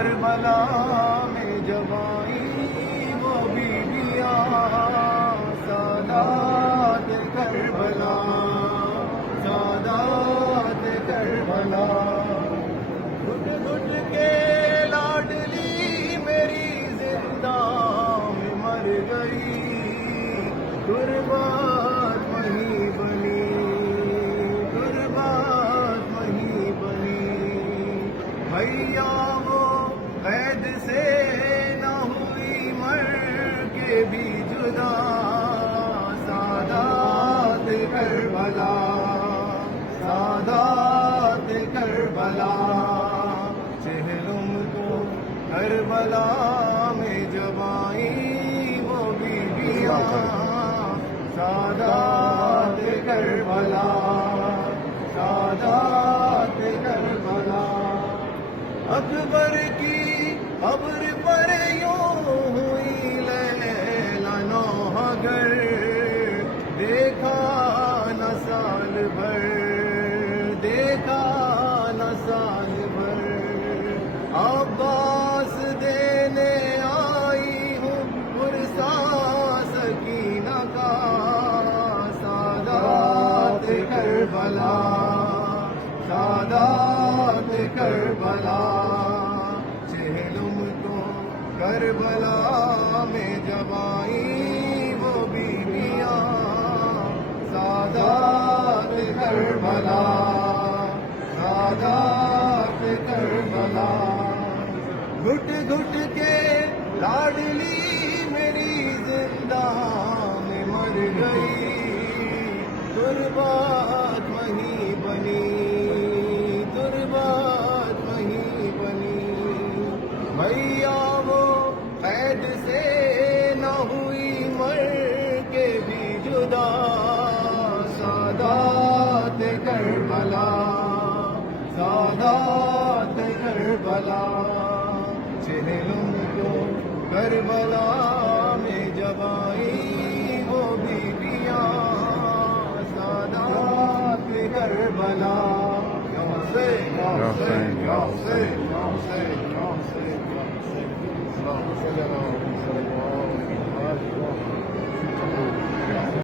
کربلا میں جب آئی وہ بیویاں سادات کربلا، سادات کربلا، گھٹ گھٹ کے لاڈلی میری زندہ میں مر گئی، غربت وہیں بنی، غربت وہیں بنی، بھیا وہ قید سے نہ ہوئی مر کے بھی جدا، سادات کربلا، سادات کربلا، چہلم کو کربلا میں جب آئی وہ بیویاں سادات کربلا، سادات کربلا، اکبر کی قبر پر یوں ہوئی لیلا نوحگر، دیکھا نہ سال بھر، دیکھا نہ سال بھر، عباس دینے آئی ہوں پرسا سکینہ کا، سادات کربلا، سادات کربلا، چہلم کو کربلا میں جب آئی وہ بیویاں سادات کربلا، سادات کربلا، گھٹ گھٹ کے لاڈلی میری زندہ میں مر گئی، غربت وہیں بنی، غربت وہیں بنی، بھیا وہ قید سے نہ ہوئی مر کے بھی جدا، سادات کربلا، سادات کربلا، چہلم کو کربلا میں جب آئی وہ بیویاں سادات کربلا، یا حسین یا حسین یا حسین یا حسین یا حسین یا حسین، اللہم صلی اللہ علیہ وسلم۔